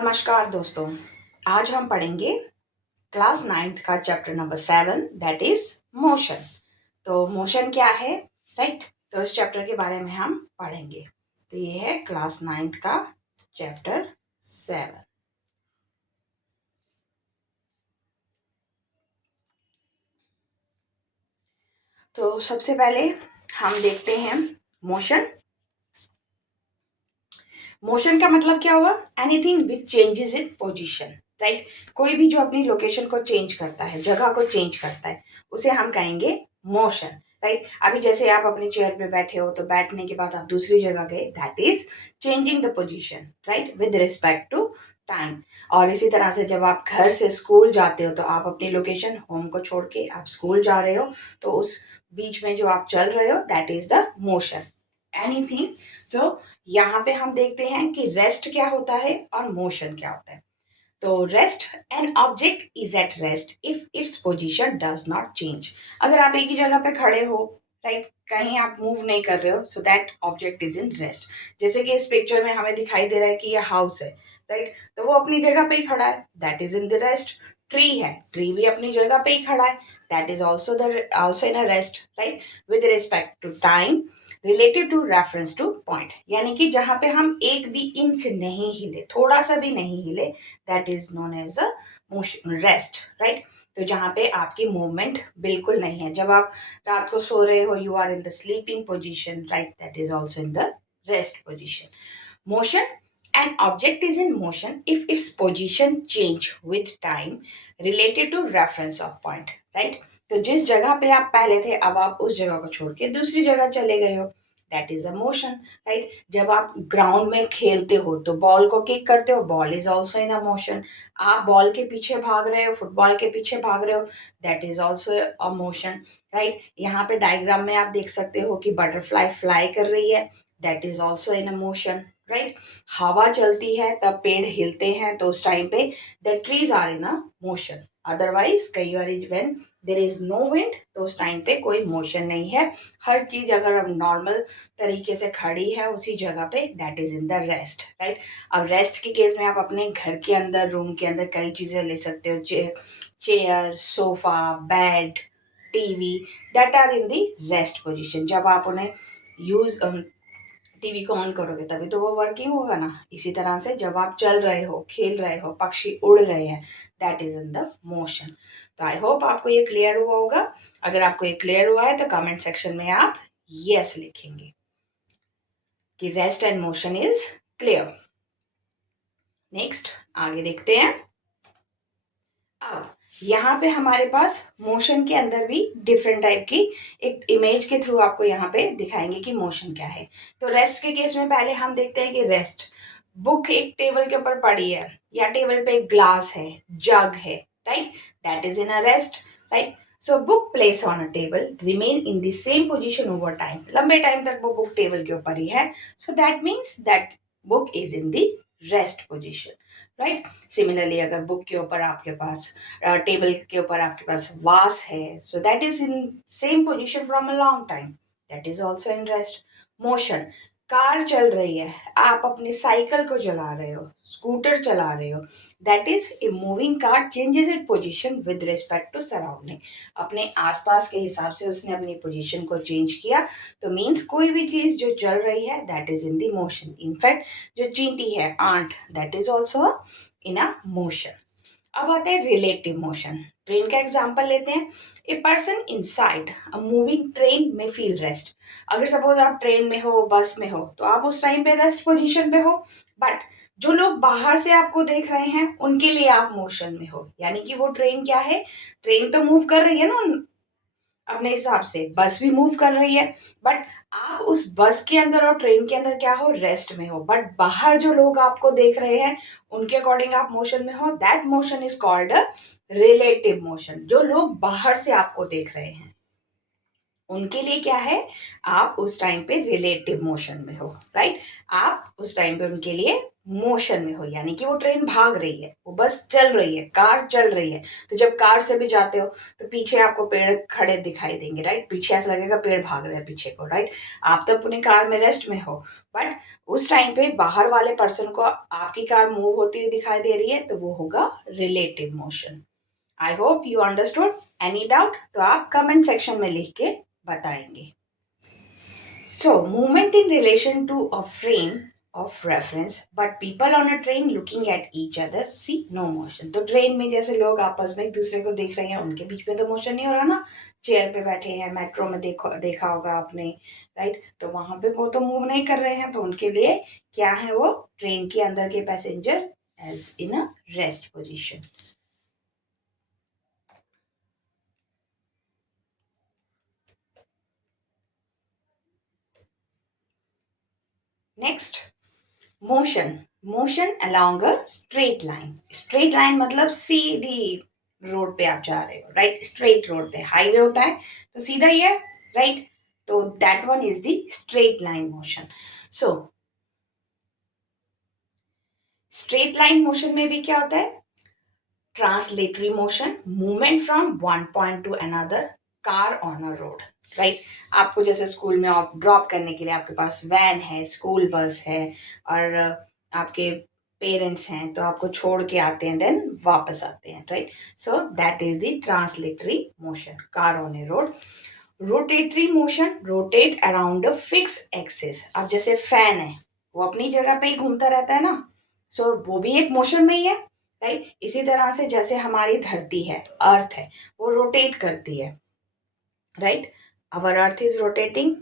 नमस्कार दोस्तों। आज हम पढ़ेंगे क्लास 9th का chapter number 7 that is motion. तो मोशन क्या है, राइट? तो इस चैप्टर के बारे में हम पढ़ेंगे। तो ये है क्लास 9th का चैप्टर 7। तो सबसे पहले हम देखते हैं मोशन। मोशन का मतलब क्या हुआ? Anything which changes in position, right? कोई भी जो अपनी लोकेशन को चेंज करता है, जगह को चेंज करता है, उसे हम कहेंगे मोशन, राइट? अभी जैसे आप अपनी चेयर पे बैठे हो तो बैठने के बाद आप दूसरी जगह गए, that is changing the position, right, with respect to time. और इसी तरह से जब आप घर से स्कूल जाते हो तो आप अपनी लोकेशन होम को छोड़ के आप स्कूल जा रहे हो, तो उस बीच में जो आप चल रहे हो that is the motion, anything. तो यहाँ पे हम देखते हैं कि रेस्ट क्या होता है और मोशन क्या होता है। तो rest, an object is at rest if its position does not change. अगर आप एक ही जगह पे खड़े हो, राइट, कहीं आप मूव नहीं कर रहे हो, so that object is in rest. जैसे कि इस पिक्चर में हमें दिखाई दे रहा है कि ये हाउस है, राइट, तो वो अपनी जगह पे ही खड़ा है, that is in the rest. Tree है, ट्री भी अपनी जगह पे ही खड़ा है, that is also in a rest, right, with respect to time, related to reference to point. यानी कि जहां पे हम एक भी इंच नहीं हिले, थोड़ा सा भी नहीं हिले, that is known as a motion rest, right? तो जहां पे आपकी मूवमेंट बिल्कुल नहीं है, जब आप रात को सो रहे हो, you are in the sleeping position, right, that is also in the rest position. Motion, an object is in motion if its position change with time related to reference of point, right? तो जिस जगह पे आप पहले थे अब आप उस जगह को छोड़ के दूसरी जगह चले गए हो, that is a motion, right? जब आप ग्राउंड में खेलते हो तो बॉल को किक करते हो, ball is also in a motion. आप बॉल के पीछे भाग रहे हो, फुटबॉल के पीछे भाग रहे हो, that is also a motion, right? यहाँ पे डायग्राम में आप देख सकते हो कि बटरफ्लाई फ्लाई कर रही है, that is also in a motion, right? हवा चलती है तब पेड़ हिलते हैं, तो उस टाइम पे the trees are in a motion. Otherwise कई बार when there is no wind, तो उस टाइम पे कोई मोशन नहीं है। हर चीज अगर अब नॉर्मल तरीके से खड़ी है उसी जगह पे, that is in the rest, right? अब रेस्ट के केस में आप अपने घर के अंदर, रूम के अंदर कई चीजें ले सकते हो, chair, sofa, bed, TV, that are in the rest position. जब आप उन्हें यूज टीवी को ऑन करोगे तभी तो वो वर्किंग होगा ना। इसी तरह से जब आप चल रहे हो, खेल रहे हो, पक्षी उड़ रहे हैं, that is in the motion. तो आई होप आपको ये क्लियर हुआ होगा। अगर आपको ये क्लियर हुआ है तो कमेंट सेक्शन में आप यस लिखेंगे कि rest and motion is clear. Next आगे देखते हैं। अब यहाँ पे हमारे पास मोशन के अंदर भी डिफरेंट टाइप की एक इमेज के थ्रू आपको यहाँ पे दिखाएंगे कि मोशन क्या है। तो रेस्ट के केस में पहले हम देखते हैं कि रेस्ट, बुक एक टेबल के ऊपर पड़ी है या टेबल पे एक ग्लास है, जग है, right, that is in a rest, right? So book place on a table remain in the same position over time, लंबे टाइम तक वो बुक टेबल के ऊपर ही है, so that means that book is in the rest position, right? Similarly अगर book के ऊपर आपके पास, टेबल के ऊपर आपके पास वास है, सो that is in same position from a long time, that is also in rest. Motion, car चल रही है, आप अपनी साइकिल को चला रहे हो, स्कूटर चला रहे हो, that is a moving car changes it position with respect to surrounding. अपने आसपास के हिसाब से उसने अपनी पोजीशन को चेंज किया, तो मीन्स कोई भी चीज जो चल रही है that is in the motion. In fact जो चींटी है, ant, that is also in a motion. अब आते हैं रिलेटिव मोशन। ट्रेन का एग्जांपल लेते हैं। A person inside a moving train में फील रेस्ट। अगर सपोज आप ट्रेन में हो, बस में हो, तो आप उस टाइम पे रेस्ट पोजीशन पे हो, बट जो लोग बाहर से आपको देख रहे हैं उनके लिए आप मोशन में हो। यानी कि वो ट्रेन क्या है, ट्रेन तो मूव कर रही है ना अपने हिसाब से, बस भी मूव कर रही है, बट आप उस बस के अंदर और ट्रेन के अंदर क्या हो, रेस्ट में हो। बट बाहर जो लोग आपको देख रहे हैं उनके अकॉर्डिंग आप मोशन में हो, that motion is called a relative motion. जो लोग बाहर से आपको देख रहे हैं उनके लिए क्या है, आप उस टाइम पे रिलेटिव मोशन में हो, राइट? आप उस टाइम पे उनके लिए मोशन में हो, यानी कि वो ट्रेन भाग रही है, वो बस चल रही है, कार चल रही है। तो जब कार से भी जाते हो तो पीछे आपको पेड़ खड़े दिखाई देंगे, राइट? पीछे ऐसा लगेगा पेड़ भाग रहे हैं पीछे को, राइट? आप तो अपनी कार में रेस्ट में हो, बट उस टाइम पे बाहर वाले पर्सन को आपकी कार मूव होती हुई दिखाई दे रही है, तो वो होगा relative motion. I hope you understood. Any doubt तो आप कमेंट सेक्शन में लिख के बताएंगे। So, movement in relation to a frame of reference, but people on a train looking at each other see no motion. तो train में जैसे लोग आपस में एक दूसरे को देख रहे हैं, उनके बीच में तो मोशन नहीं हो रहा ना। चेयर पे बैठे हैं, मेट्रो में देखा होगा आपने, राइट? तो वहां पे वो तो मूव नहीं कर रहे हैं, तो उनके लिए क्या है, वो ट्रेन के अंदर के passenger as in a rest position. Next, motion along a straight line. Straight line मतलब सीधी रोड पे आप जा रहे हो, राइट? स्ट्रेट रोड पे, हाईवे होता है तो सीधा ही है, राइट? तो that one is the straight line motion. So straight line motion में भी क्या होता है? Translatory motion, movement from one point to another, car on a road, right? आपको जैसे स्कूल में ड्रॉप करने के लिए आपके पास वैन है, स्कूल बस है, और आपके पेरेंट्स हैं तो आपको छोड़ के आते हैं, देन वापस आते हैं, right? So that is the translatory motion, car on a road. Rotatory motion, rotate around a fix axis. अब जैसे फैन है, वो अपनी जगह पे ही घूमता रहता है ना, सो वो भी एक मोशन में ही है, राइट? इसी तरह से जैसे हमारी धरती है, अर्थ है, वो रोटेट करती है, right? Our earth is rotating,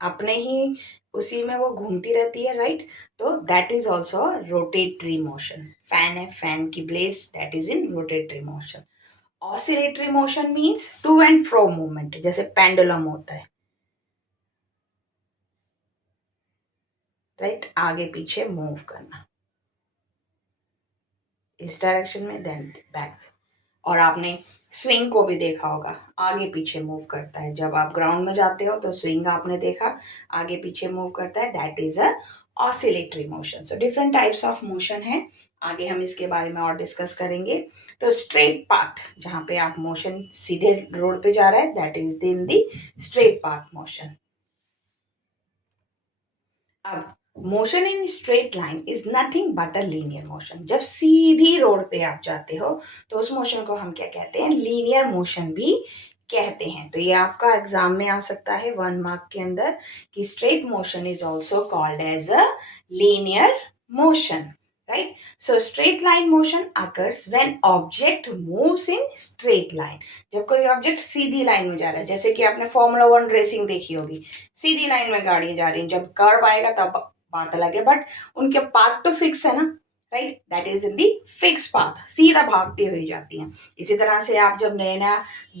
अपने ही उसी में वो घूमती रहती है, राइट? तो that is also rotatory motion. Fan है, फैन की blades, that is in rotatory motion. Oscillatory motion means to and fro movement, जैसे पेंडुलम होता है, राइट? आगे पीछे मूव करना, इस डायरेक्शन में, देन बैक। और आपने स्विंग को भी देखा होगा, आगे पीछे मूव करता है। जब आप ग्राउंड में जाते हो तो स्विंग आपने देखा, आगे पीछे मूव करता है, that is a oscillatory motion. So different types of motion है, आगे हम इसके बारे में और डिस्कस करेंगे। तो स्ट्रेट पाथ, जहाँ पे आप मोशन सीधे रोड पे जा रहा है, that is in the straight path motion. अब motion in straight line is nothing but a linear motion. जब सीधी रोड पे आप जाते हो तो उस मोशन को हम क्या कहते हैं? लीनियर मोशन भी कहते हैं। तो ये आपका एग्जाम में आ सकता है 1 मार्क के अंदर, कि straight motion is also called as a linear motion, right? So straight line motion occurs when object moves in straight line. जब कोई ऑब्जेक्ट सीधी लाइन में जा रहा है, जैसे कि आपने फॉर्मूला 1 रेसिंग देखी होगी, सीधी लाइन में गाड़ियां जा रही हैं, जब कर्व आएगा तब बात अलग है, बट उनके पाथ तो फिक्स है ना, right? That is in the fix path, सीधा भागती हुई जाती हैं। इसी तरह से आप जब नया नया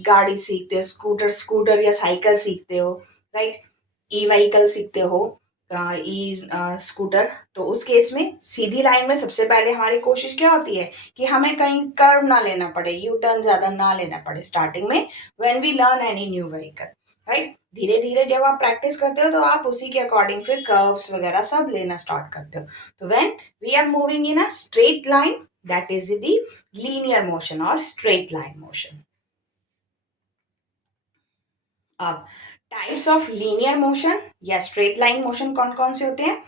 गाड़ी सीखते हो, स्कूटर या साइकिल सीखते हो, राइट? ई व्हीकल सीखते हो, ई स्कूटर, तो उस केस में सीधी लाइन में सबसे पहले हमारी कोशिश क्या होती है कि हमें कहीं कर्व ना लेना पड़े, यू टर्न ज्यादा ना लेना पड़े स्टार्टिंग में, when we learn any new vehicle, right? धीरे धीरे जब आप प्रैक्टिस करते हो तो आप उसी के अकॉर्डिंग फिर कर्व्स वगैरह सब लेना स्टार्ट करते हो। तो when we are moving in a straight line, that is the linear motion और स्ट्रेट लाइन मोशन। अब टाइप्स ऑफ लीनियर मोशन या स्ट्रेट लाइन मोशन कौन कौन से होते हैं?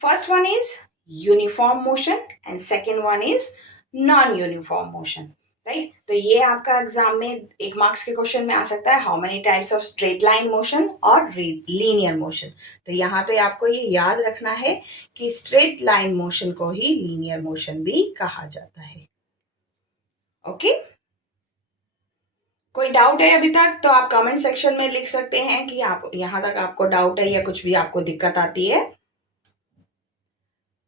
First one is uniform motion and second one is non uniform motion, right? तो ये आपका एग्जाम में 1 मार्क्स के क्वेश्चन में आ सकता है, how many types of straight line motion और लीनियर मोशन। तो यहाँ पे आपको ये याद रखना है कि स्ट्रेट लाइन मोशन को ही लीनियर मोशन भी कहा जाता है। ओके, कोई डाउट है अभी तक तो आप कमेंट सेक्शन में लिख सकते हैं कि आप यहां तक आपको डाउट है या कुछ भी आपको दिक्कत आती है।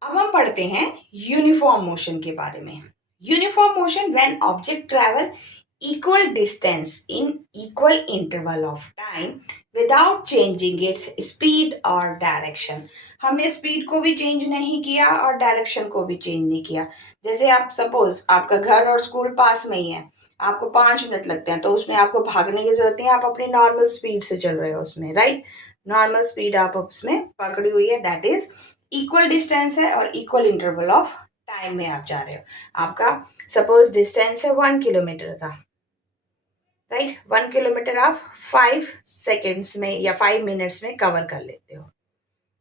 अब हम पढ़ते हैं यूनिफॉर्म मोशन के बारे में। Uniform motion when object travel equal distance in equal interval of time without changing its speed और डायरेक्शन। हमने स्पीड को भी चेंज नहीं किया और डायरेक्शन को भी चेंज नहीं किया। जैसे आप सपोज आपका घर और स्कूल पास में ही है, आपको 5 मिनट लगते हैं, तो उसमें आपको भागने की जरूरत नहीं है, आप अपनी नॉर्मल स्पीड से चल रहे हो उसमें, राइट? नॉर्मल स्पीड आप उसमें पकड़ी हुई है, दैट इज इक्वल डिस्टेंस है और इक्वल इंटरवल ऑफ टाइम में आप जा रहे हो। आपका सपोज डिस्टेंस है 1 किलोमीटर का, राइट। 1 किलोमीटर आप 5 सेकेंड्स में या 5 मिनट्स में कवर कर लेते हो,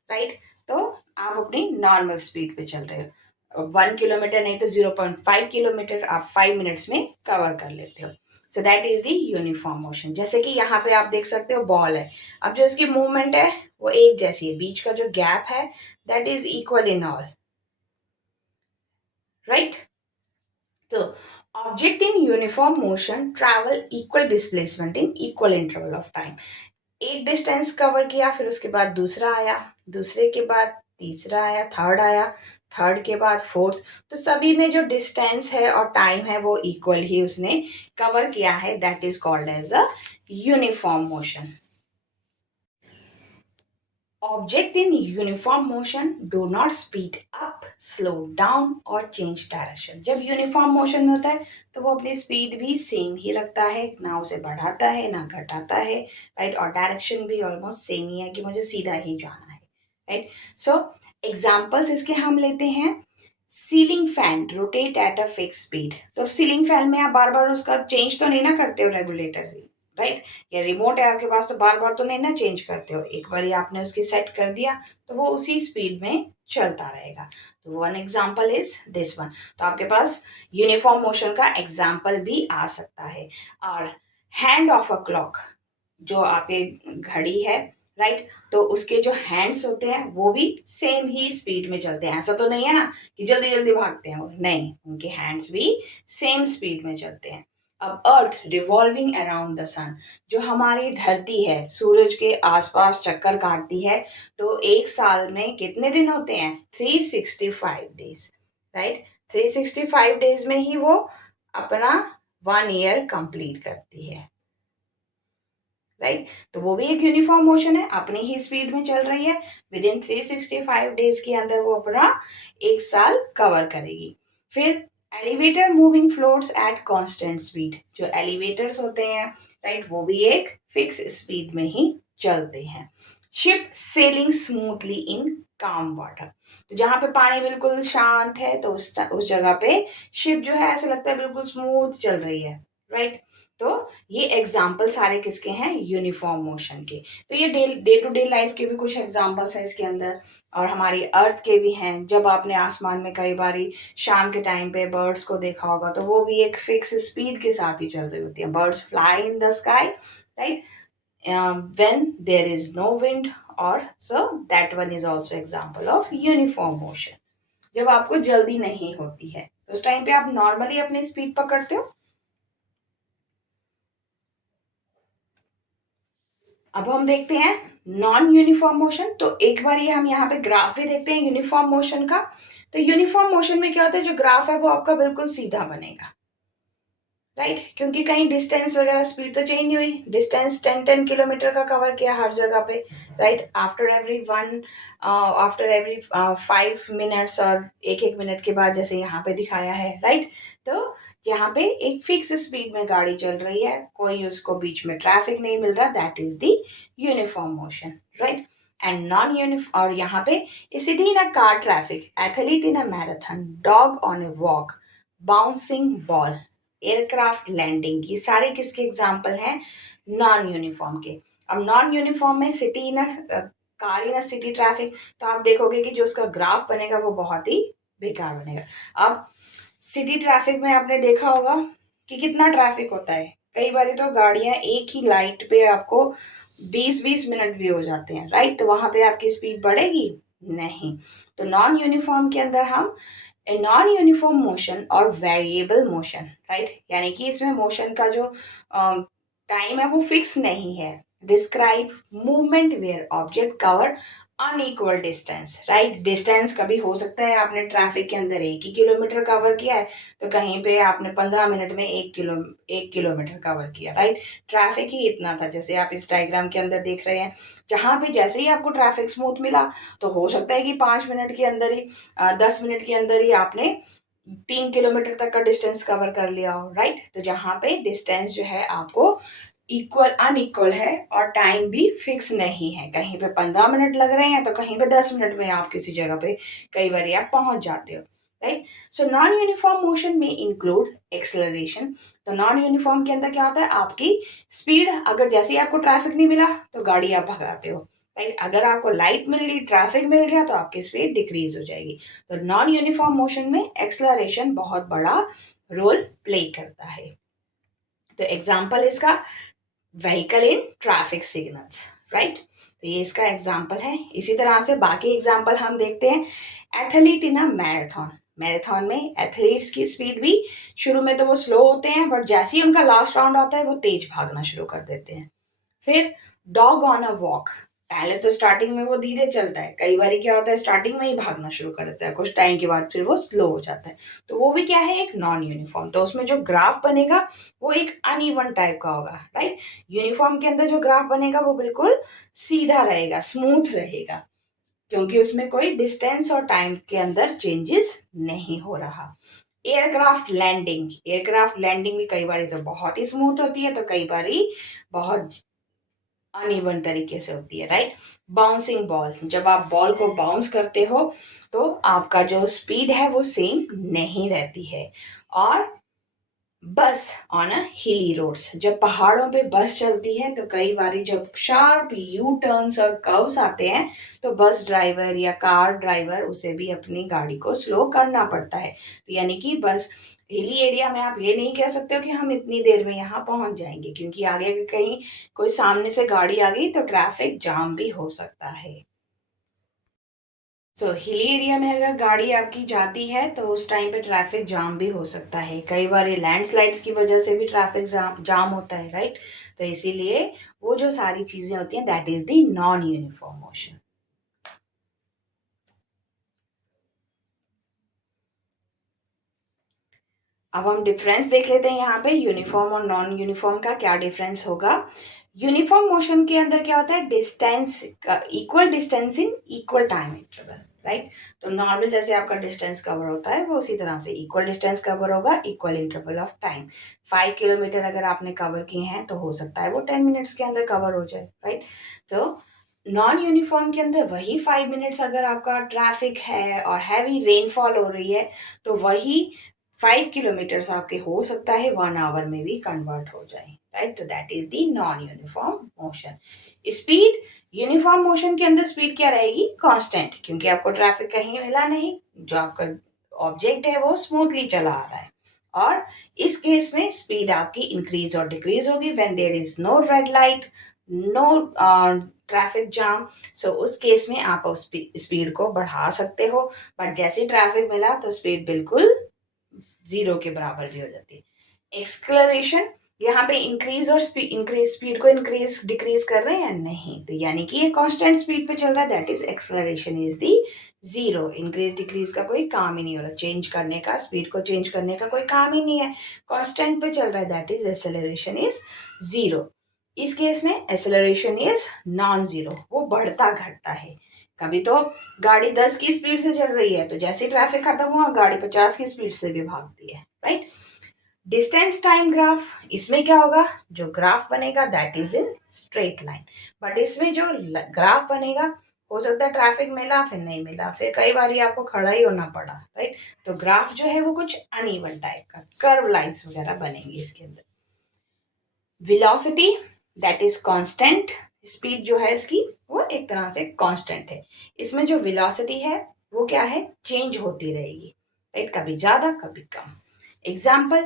राइट। तो आप अपनी नॉर्मल स्पीड पे चल रहे हो। 1 किलोमीटर नहीं तो 0.5 किलोमीटर आप 5 मिनट्स में कवर कर लेते हो। सो that is the uniform motion. जैसे कि यहाँ पे आप देख सकते हो बॉल है, अब जो इसकी मूवमेंट है वो एक जैसी है, बीच का जो गैप है that is equal in all, right. तो object in uniform motion travel equal displacement in equal interval of time. एक डिस्टेंस कवर किया, फिर उसके बाद दूसरा आया, दूसरे के बाद तीसरा आया, थर्ड आया, थर्ड के बाद फोर्थ। तो सभी में जो डिस्टेंस है और टाइम है वो इक्वल ही उसने कवर किया है, that is called as a uniform motion. Object in uniform motion do not speed up, slow down और change direction। जब यूनिफॉर्म मोशन में होता है तो वो अपनी स्पीड भी सेम ही रखता है, ना उसे बढ़ाता है ना घटाता है, राइट। और डायरेक्शन भी ऑलमोस्ट सेम ही है कि मुझे सीधा ही जाना है, राइट। सो एग्जाम्पल्स इसके हम लेते हैं। Ceiling fan rotate at a fix speed. तो सीलिंग फैन में आप बार बार उसका चेंज तो नहीं ना करते हो रेगुलेटर, राइट। या रिमोट है आपके पास तो बार बार तो नहीं ना चेंज करते हो, एक बार आपने उसकी सेट कर दिया तो वो उसी स्पीड में चलता रहेगा। तो one example is this one. तो आपके पास यूनिफॉर्म मोशन का एग्जाम्पल भी आ सकता है। और हैंड ऑफ अ क्लॉक, जो आपके घड़ी है, राइट, तो उसके जो हैंड्स होते हैं वो भी सेम ही स्पीड में चलते हैं। ऐसा तो नहीं है ना कि जल्दी जल्दी भागते हैं वो, नहीं, उनके हैंड्स भी सेम स्पीड में चलते हैं। अब अर्थ रिवॉल्विंग अराउंड द सन, जो हमारी धरती है सूरज के आसपास चक्कर काटती है, तो एक साल में कितने दिन होते हैं? 365 डेज, राइट। 365 डेज में ही वो अपना 1 ईयर कंप्लीट करती है, राइट। तो वो भी एक यूनिफॉर्म मोशन है, अपनी ही स्पीड में चल रही है, विद इन 365 डेज के अंदर वो अपना एक साल कवर करेगी। फिर elevator moving floors at constant speed, जो एलिवेटर्स होते हैं, राइट, वो भी एक फिक्स स्पीड में ही चलते हैं। शिप सेलिंग स्मूथली इन काम वाटर, तो जहां पे पानी बिल्कुल शांत है तो उस जगह पे शिप जो है ऐसा लगता है बिल्कुल स्मूथ चल रही है, राइट। तो ये एग्जाम्पल सारे किसके हैं? यूनिफॉर्म मोशन के। तो ये डे टू डे लाइफ के भी कुछ एग्जाम्पल्स हैं इसके अंदर, और हमारी अर्थ के भी हैं। जब आपने आसमान में कई बारी शाम के टाइम पे बर्ड्स को देखा होगा तो वो भी एक फिक्स स्पीड के साथ ही चल रही होती है। Birds fly in the sky, right, when there is no wind, or so that one is also example of uniform motion। जब आपको जल्दी नहीं होती है तो उस टाइम पे आप नॉर्मली अपनी स्पीड पकड़ते हो। अब हम देखते हैं नॉन यूनिफॉर्म मोशन। तो एक बार ये हम यहाँ पे ग्राफ भी देखते हैं यूनिफॉर्म मोशन का। तो यूनिफॉर्म मोशन में क्या होता है, जो ग्राफ है वो आपका बिल्कुल सीधा बनेगा, राइट, क्योंकि कहीं डिस्टेंस वगैरह स्पीड तो चेंज नहीं हुई। डिस्टेंस 10-10 किलोमीटर का कवर किया हर जगह पे, राइट। आफ्टर एवरी 5 मिनट्स और एक एक मिनट के बाद, जैसे यहाँ पे दिखाया है, राइट। तो यहाँ पे एक फिक्स स्पीड में गाड़ी चल रही है, कोई उसको बीच में ट्रैफिक नहीं मिल रहा, that is the uniform motion, right. And non uniform, और यहाँ पे city in a car traffic, athlete in a marathon, dog on a walk, bouncing ball, aircraft landing, ये सारे किसके एग्जाम्पल हैं? नॉन यूनिफॉर्म के। अब नॉन यूनिफॉर्म में city in car in city traffic, तो आप देखोगे कि जो उसका ग्राफ बनेगा वो बहुत ही बेकार बनेगा। अब सिटी ट्रैफिक में आपने देखा होगा कि कितना ट्रैफिक होता है, कई बार तो गाड़ियां एक ही लाइट पे आपको 20-20 मिनट भी हो जाते हैं, राइट। तो वहां पे आपकी स्पीड बढ़ेगी नहीं। तो नॉन यूनिफॉर्म के अंदर हम नॉन यूनिफॉर्म मोशन और वेरिएबल मोशन, राइट, यानी कि इसमें मोशन का जो टाइम है वो फिक्स नहीं है। Describe movement where object cover unequal distance, right. Distance कभी हो सकता है आपने ट्रैफिक के अंदर 1 ही किलोमीटर कवर किया है, तो कहीं पे आपने 15 मिनट में 1 किलोमीटर कवर किया, राइट। ट्रैफिक ही इतना था, जैसे आप इस डायग्राम के अंदर देख रहे हैं, जहां पे जैसे ही आपको ट्रैफिक स्मूथ मिला तो हो सकता है कि 5 मिनट के अंदर ही 10 मिनट के अंदर ही आपने 3 किलोमीटर तक का डिस्टेंस कवर कर लिया हो, राइट। तो जहाँ पे डिस्टेंस जो है आपको इक्वल अनइक्वल है और टाइम भी फिक्स नहीं है। कहीं पे 15 मिनट लग रहे हैं तो कहीं पे 10 मिनट में आप किसी जगह पे कई बार आप पहुंच जाते हो, right. So non uniform motion में इंक्लूड एक्सेलरेशन। तो नॉन यूनिफॉर्म के अंदर क्या होता है, आपकी स्पीड, अगर जैसे ही आपको ट्रैफिक नहीं मिला तो गाड़ी आप भगाते हो, राइट। अगर आपको लाइट मिल गई, ट्रैफिक मिल गया, तो आपकी स्पीड डिक्रीज हो जाएगी। तो नॉन यूनिफॉर्म मोशन में एक्सेलरेशन बहुत बड़ा रोल प्ले करता है। तो एग्जाम्पल इसका vehicle in traffic signals, right. तो ये इसका एग्जाम्पल है। इसी तरह से बाकी एग्जाम्पल हम देखते हैं। Athlete in a marathon, marathon में एथलीट्स की स्पीड भी शुरू में तो वो स्लो होते हैं, बट जैसे ही उनका लास्ट राउंड आता है वो तेज भागना शुरू कर देते हैं। फिर डॉग ऑन अ वॉक, पहले तो स्टार्टिंग में वो धीरे चलता है, कई बार क्या होता है स्टार्टिंग में ही भागना शुरू कर देता है, कुछ टाइम के बाद फिर वो स्लो हो जाता है। तो वो भी क्या है, एक नॉन यूनिफॉर्म। तो उसमें जो ग्राफ बनेगा वो एक अनइवन टाइप का होगा, राइट। यूनिफॉर्म के अंदर जो ग्राफ बनेगा वो बिल्कुल सीधा रहेगा, स्मूथ रहेगा, क्योंकि उसमें कोई डिस्टेंस और टाइम के अंदर चेंजेस नहीं हो रहा। एयरक्राफ्ट लैंडिंग, एयरक्राफ्ट लैंडिंग भी कई बार तो बहुत ही स्मूथ होती है, तो कई बार बहुत अनइवन तरीके से होती है, राइट। बाउंसिंग बॉल, जब आप बॉल को बाउंस करते हो तो आपका जो स्पीड है वो सेम नहीं रहती है। और बस ऑन अ हिली रोड्स, जब पहाड़ों पे बस चलती है तो कई बार जब शार्प यू टर्न्स और कर्व्स आते हैं तो बस ड्राइवर या कार ड्राइवर उसे भी अपनी गाड़ी को स्लो करना पड़ता है। तो यानी कि बस हिली एरिया में आप ये नहीं कह सकते हो कि हम इतनी देर में यहाँ पहुंच जाएंगे, क्योंकि आगे कहीं कोई सामने से गाड़ी आ गई तो ट्रैफिक जाम भी हो सकता है। तो हिली एरिया में अगर गाड़ी आपकी जाती है तो उस टाइम पे ट्रैफिक जाम भी हो सकता है। कई बार ये लैंडस्लाइड्स की वजह से भी ट्रैफिक जाम होता है, राइट। तो इसीलिए वो जो सारी चीजें होती हैं that is the non uniform motion. अब हम डिफरेंस देख लेते हैं यहाँ पे यूनिफॉर्म और नॉन यूनिफॉर्म का क्या डिफरेंस होगा। यूनिफॉर्म मोशन के अंदर क्या होता है, distance, equal distance in equal time interval, right. तो नॉर्मल जैसे आपका डिस्टेंस कवर होता है वो उसी तरह से इक्वल डिस्टेंस कवर होगा, equal interval of time. 5 kilometre अगर आपने कवर किए हैं तो हो सकता है वो 10 मिनट्स के अंदर कवर हो जाए, राइट। तो नॉन यूनिफॉर्म के अंदर वही 5 मिनट्स अगर आपका ट्रैफिक है और हैवी रेनफॉल हो रही है तो वही 5 किलोमीटर्स आपके हो सकता है 1 आवर में भी कन्वर्ट हो जाए, राइट। तो that is the non uniform motion. Speed, uniform motion के अंदर स्पीड क्या रहेगी, कांस्टेंट, क्योंकि आपको ट्रैफिक कहीं मिला नहीं, जो आपका ऑब्जेक्ट है वो स्मूथली चला आ रहा है। और इस केस में स्पीड आपकी इंक्रीज और डिक्रीज होगी when there is no red light, no traffic jam. So उस केस में आप स्पीड को बढ़ा सकते हो, बट जैसे ट्रैफिक मिला तो स्पीड बिल्कुल जीरो के बराबर भी हो जाती है। एक्सक्लरेशन, यहाँ पे इंक्रीज और इंक्रीज स्पीड को इंक्रीज डिक्रीज कर रहे हैं या नहीं, तो यानी कि ये कांस्टेंट स्पीड पे चल रहा है, that is acceleration is the zero. Increase decrease का कोई काम ही नहीं हो रहा, चेंज करने का, स्पीड को चेंज करने का कोई काम ही नहीं है, कांस्टेंट पे चल रहा है, that is acceleration is zero. इस केस में एक्सेलरेशन इज नॉन जीरो, वो बढ़ता घटता है। कभी तो गाड़ी 10 की स्पीड से चल रही है तो जैसे ही ट्रैफिक खत्म हुआ गाड़ी 50 की स्पीड से भी भागती है, राइट। डिस्टेंस टाइम ग्राफ, इसमें क्या होगा, जो ग्राफ बनेगा that is in straight line, but इसमें जो ग्राफ बनेगा हो सकता है ट्रैफिक मिला फिर नहीं मिला, फिर कई बार आपको खड़ा ही होना पड़ा, राइट। तो ग्राफ जो है वो कुछ अनइवन टाइप का कर्व लाइंस वगैरह बनेंगी इसके अंदर। Velocity, that is constant, speed जो है इसकी वो एक तरह से कांस्टेंट है। इसमें जो वेलोसिटी है वो क्या है, चेंज होती रहेगी, राइट, कभी ज्यादा कभी कम। Example,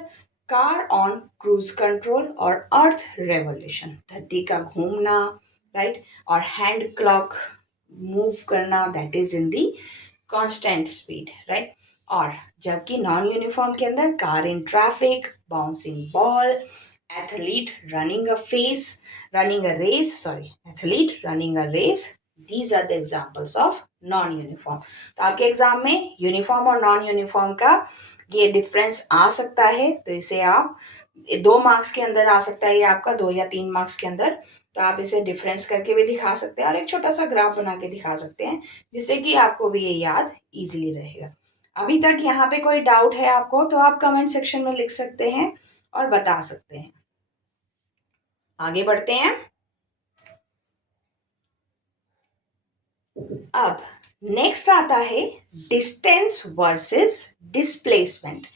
car on cruise control और अर्थ रेवोल्यूशन, धरती का घूमना, राइट, और हैंड क्लॉक मूव करना, that is in the constant speed, right. और जबकि नॉन यूनिफॉर्म के अंदर car in traffic, bouncing ball, athlete running a face running a race sorry athlete running a race, these are the examples of non uniform. तो आपके exam में uniform और non uniform का ये डिफरेंस आ सकता है, तो इसे आप 2 मार्क्स के अंदर आ सकता है, ये आपका 2 या 3 मार्क्स के अंदर। तो आप इसे डिफरेंस करके भी दिखा सकते हैं और एक छोटा सा ग्राफ बना के दिखा सकते हैं, जिससे कि आपको भी ये याद इजीली रहेगा। अभी तक यहाँ पे कोई डाउट है आपको तो आप कमेंट सेक्शन में लिख सकते हैं और बता सकते हैं। आगे बढ़ते हैं। अब नेक्स्ट आता है डिस्टेंस वर्सेस डिस्प्लेसमेंट।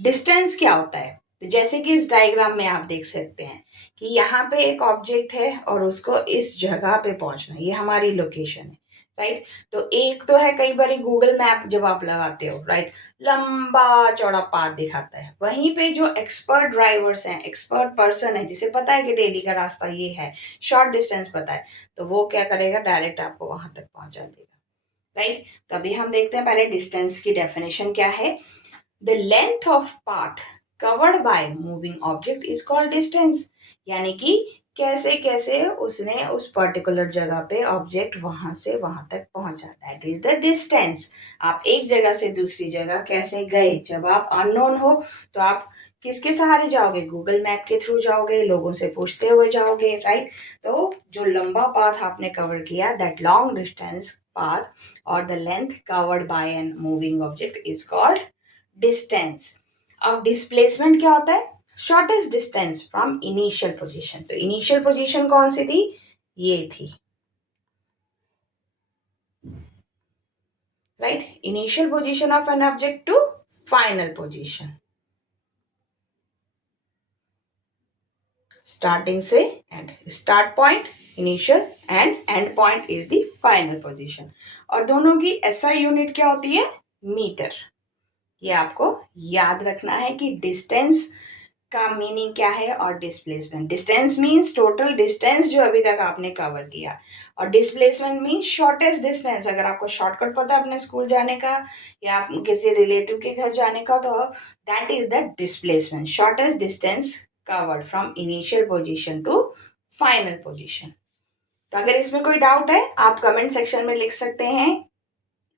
डिस्टेंस क्या होता है? तो जैसे कि इस डायग्राम में आप देख सकते हैं कि यहाँ पे एक ऑब्जेक्ट है और उसको इस जगह पे पहुंचना है, ये हमारी लोकेशन है, राइट। तो एक तो है, कई बार गूगल मैप जब आप लगाते हो, राइट, लंबा चौड़ा पाथ दिखाता है। वहीं पे जो एक्सपर्ट ड्राइवर्स हैं, एक्सपर्ट पर्सन है, जिसे पता है कि डेली का रास्ता ये है, शॉर्ट डिस्टेंस पता है, तो वो क्या करेगा, डायरेक्ट आपको वहां तक पहुंचा देगा, राइट। तो अभी हम देखते हैं पहले डिस्टेंस की डेफिनेशन क्या है। The length of path covered by moving object is called distance. यानी कि कैसे कैसे उसने उस पर्टिकुलर जगह पे ऑब्जेक्ट वहां से वहां तक पहुंचा, दैट इज द डिस्टेंस। आप एक जगह से दूसरी जगह कैसे गए? जब आप अननोन हो तो आप किसके सहारे जाओगे? गूगल मैप के थ्रू जाओगे, लोगों से पूछते हुए जाओगे, राइट। तो जो लंबा पाथ आपने कवर किया, दैट लॉन्ग डिस्टेंस पाथ और the length covered by an moving object is called distance. अब डिस्प्लेसमेंट क्या होता है? Shortest distance from initial position. तो इनिशियल पोजीशन कौन सी थी? ये थी, right. Initial position of an object to final position, starting से end. Start point initial end end point is the final position. और दोनों की एसआई यूनिट क्या होती है? मीटर। ये आपको याद रखना है कि डिस्टेंस का मीनिंग क्या है और displacement. Distance means total distance जो अभी तक आपने कवर किया, और डिस्प्लेसमेंट मींस शॉर्टेस्ट डिस्टेंस। अगर आपको शॉर्टकट पता है अपने स्कूल जाने का या आप किसी रिलेटिव के घर जाने का, तो that is the displacement, shortest distance covered from initial position to final position. तो अगर इसमें कोई डाउट है आप कमेंट सेक्शन में लिख सकते हैं,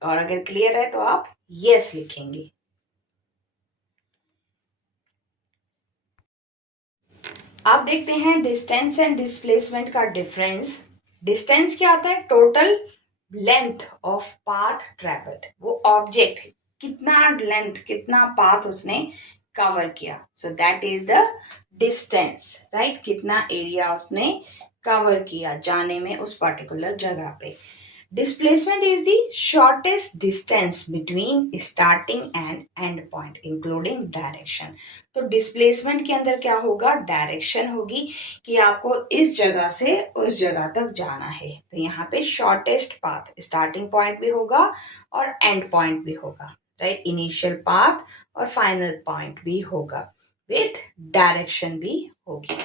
और अगर क्लियर है तो आप यस लिखेंगे। अब देखते हैं डिस्टेंस एंड डिस्प्लेसमेंट का डिफरेंस। डिस्टेंस क्या होता है? Total length of path travelled. वो ऑब्जेक्ट कितना लेंथ, कितना पाथ उसने कवर किया, सो that is the distance, right. कितना एरिया उसने कवर किया जाने में उस पर्टिकुलर जगह पे। Displacement is the shortest distance between starting and end point, including direction. तो डिस्प्लेसमेंट के अंदर क्या होगा? डायरेक्शन होगी कि आपको इस जगह से उस जगह तक जाना है। तो यहाँ पे शॉर्टेस्ट पाथ, स्टार्टिंग पॉइंट भी होगा और एंड पॉइंट भी होगा, राइट। इनिशियल पाथ और फाइनल पॉइंट भी होगा, विथ डायरेक्शन भी होगी।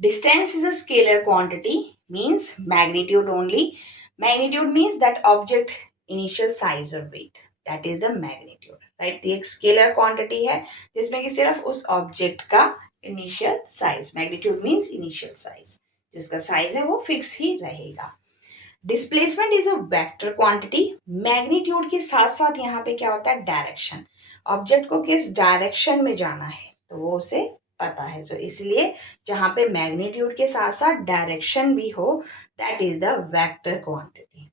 Distance is a scalar quantity, means magnitude only. Magnitude means that object initial size or weight. That is the magnitude, right? तो एक स्केलर क्वांटिटी है जिसमें कि सिर्फ उस ऑब्जेक्ट का initial size, magnitude means initial size, जिसका साइज है वो फिक्स ही रहेगा। Displacement is a vector quantity. Magnitude के साथ साथ यहाँ पे क्या होता है? डायरेक्शन। ऑब्जेक्ट को किस डायरेक्शन में जाना है तो वो उसे पता है, सो इसलिए जहां पे मैग्नीट्यूड के साथ साथ डायरेक्शन भी हो, that is the vector quantity.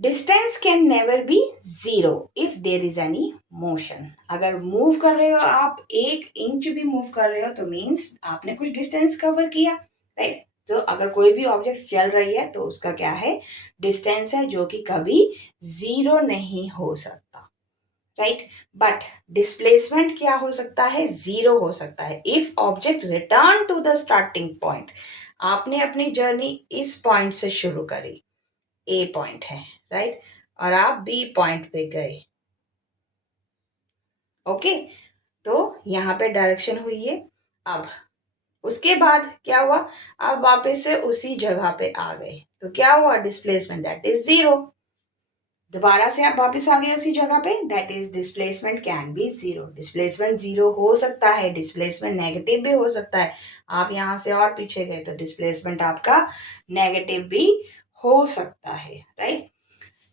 Distance can never be zero if there is any motion. अगर मूव कर रहे हो आप, 1 इंच भी मूव कर रहे हो तो मीन्स आपने कुछ डिस्टेंस कवर किया, राइट। तो अगर कोई भी ऑब्जेक्ट चल रही है तो उसका क्या है? डिस्टेंस है, जो कि कभी जीरो नहीं हो सकता, राइट। बट डिस्प्लेसमेंट क्या हो सकता है? जीरो हो सकता है if object return to the starting point. आपने अपनी जर्नी इस पॉइंट से शुरू करी, ए पॉइंट है, राइट, और आप बी पॉइंट पे गए, ओके। तो यहाँ पे डायरेक्शन हुई है। अब उसके बाद क्या हुआ? आप वापस से उसी जगह पे आ गए, तो क्या हुआ? Displacement, that is zero. दोबारा से आप वापस आ गए उसी जगह पे, that is displacement can be zero. Displacement zero हो सकता है, डिस्प्लेसमेंट नेगेटिव भी हो सकता है। आप यहाँ से और पीछे गए तो डिस्प्लेसमेंट आपका नेगेटिव भी हो सकता है, right.